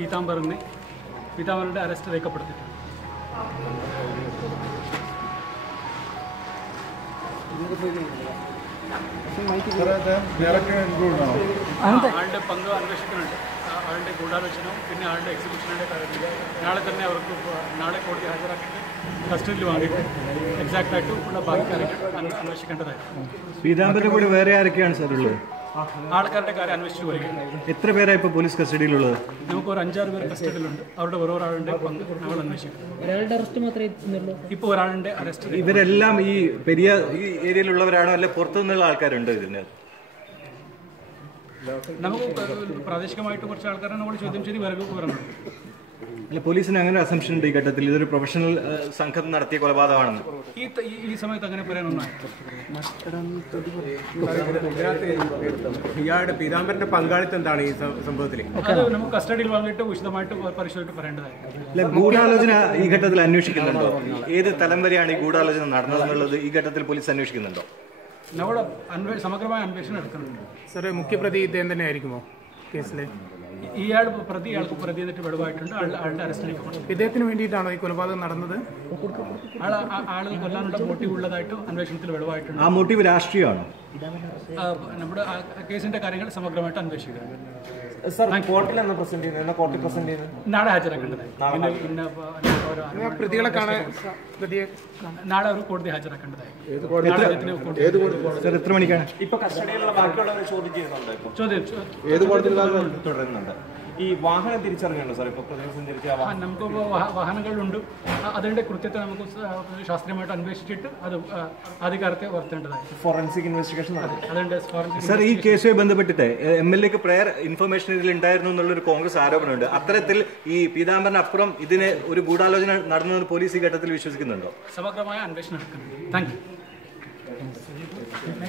പീതാംബറിനെ പീതാംബറിന്റെ arrest രേഖപ്പെടുത്തിട്ടുണ്ട് ആളുടെ പങ്ക് അന്വേഷിക്കുന്നുണ്ട് ആളുടെ ഗൂഢാലോചനവും പിന്നെ ആളുടെ എക്സിബിഷനുടെ കാര്യം നാളെ തന്നെ അവർക്ക് നാളെ കോടതി ഹാജരാക്കിയിട്ട് കസ്റ്റഡിയിൽ വാങ്ങിയിട്ട് എക്സാക്ട് ആയിട്ട് ഉള്ള ബാക്കി കാര്യങ്ങൾ അന്വേഷിക്കേണ്ടതായിരുന്നു പീതാംബരത്തിൽ കൂടി വേറെ ആരൊക്കെയാണ് സാർ ഉള്ളത് ആൾക്കാരുടെ കാര്യം അന്വേഷിച്ചു പോയിരിക്കുന്നത് എത്ര പേരാണ് ഇപ്പോൾ പോലീസ് കസ്റ്റഡിയിലുള്ളത് നമുക്ക് ഒരു അഞ്ചാറ് പേർ കസ്റ്റഡിയിലുണ്ട് അവരുടെ വേറെ ഒരാളുടെ നമ്മൾ അന്വേഷിക്കും ഒരാളുടെ അറസ്റ്റ് മാത്രമേ ഇപ്പോൾ ഒരാളുടെ അറസ്റ്റ് ഇവരെല്ലാം ഈ പെരിയ ഈ ഏരിയയിലുള്ളവരാണോ അല്ലെ പുറത്തു നിന്നുള്ള ആൾക്കാരുണ്ടോ ഇതിന് നമുക്ക് പ്രാദേശികമായിട്ട് കുറച്ച് ആൾക്കാരാണ് നമ്മൾ ചോദ്യം ചെയ്ത് വരകൾക്ക് വരണം പോലീസിന് അങ്ങനെ അസംഷൻ ഉണ്ട് ഈ ഘട്ടത്തിൽ ഇതൊരു പ്രൊഫഷണൽ സംഘം നടത്തിയ കൊലപാതകമാണെന്ന് ഈ സമയത്ത് അങ്ങനെ ഇയാളുടെ പീതാംബരന്റെ പങ്കാളിത്തം എന്താണ് ഈ സംഭവത്തിൽ നമുക്ക് കസ്റ്റഡിയിൽ വന്നിട്ട് വിശദമായിട്ട് പരിശോധിച്ചിട്ട് പറയേണ്ടതായിരുന്നു ഗൂഢാലോചന ഈ ഘട്ടത്തിൽ അന്വേഷിക്കുന്നുണ്ടോ ഏത് തലം വരെയാണ് ഈ ഗൂഢാലോചന നടന്നതെന്നുള്ളത് ഈ ഘട്ടത്തിൽ പോലീസ് അന്വേഷിക്കുന്നുണ്ടോ സമഗ്രമായ അന്വേഷണം എടുക്കുന്നുണ്ട് സാറേ മുഖ്യപ്രതി ഇദ്ദേഹം തന്നെ ആയിരിക്കുമോ കേസിലെ ഇയാൾ പ്രതി ഇയാൾക്ക് പ്രതി എന്നിട്ട് വെളിവായിട്ടുണ്ട് ആളുടെ അറസ്റ്റിലേക്ക് പോകണം ഇദ്ദേഹത്തിന് വേണ്ടിയിട്ടാണ് ഈ കൊലപാതകം നടന്നത് ആള് കൊല്ലാനുള്ള മോട്ടീവ് ഉള്ളതായിട്ടും അന്വേഷണത്തിൽ വെളിവായിട്ടുണ്ട് ആ മോട്ടീവ് രാഷ്ട്രീയമാണ് നമ്മുടെ കേസിന്റെ കാര്യങ്ങൾ സമഗ്രമായിട്ട് അന്വേഷിക്കുന്നത് നാളെ ഒരു കോടതി ഹാജരാക്കേണ്ടതായി ചോദ്യം ചോദ്യം ഈ വാഹനം തിരിച്ചറിഞ്ഞുണ്ടോ സാർ ഇപ്പൊ നമുക്ക് വാഹനങ്ങളുണ്ട് അതിന്റെ കൃത്യത്തെ നമുക്ക് ശാസ്ത്രീയമായിട്ട് അന്വേഷിച്ചിട്ട് അത് അധികാരത്തെ വർത്തേണ്ടതായി ഫോറൻസിക് ഇൻവെസ്റ്റിഗേഷൻ സാർ ഈ കേസുമായി ബന്ധപ്പെട്ടിട്ട് എം എൽ എക്ക് പ്രയർ ഇൻഫർമേഷൻ ഇതിൽ ഉണ്ടായിരുന്നു എന്നുള്ളൊരു കോൺഗ്രസ് ആരോപണമുണ്ട് അത്തരത്തിൽ ഈ പീതാംബരൻ അപ്പുറം ഇതിന് ഒരു ഗൂഢാലോചന നടന്നതെന്ന് പോലീസ് ഈ ഘട്ടത്തിൽ വിശ്വസിക്കുന്നുണ്ടോ സമഗ്രമായ അന്വേഷണം താങ്ക് യു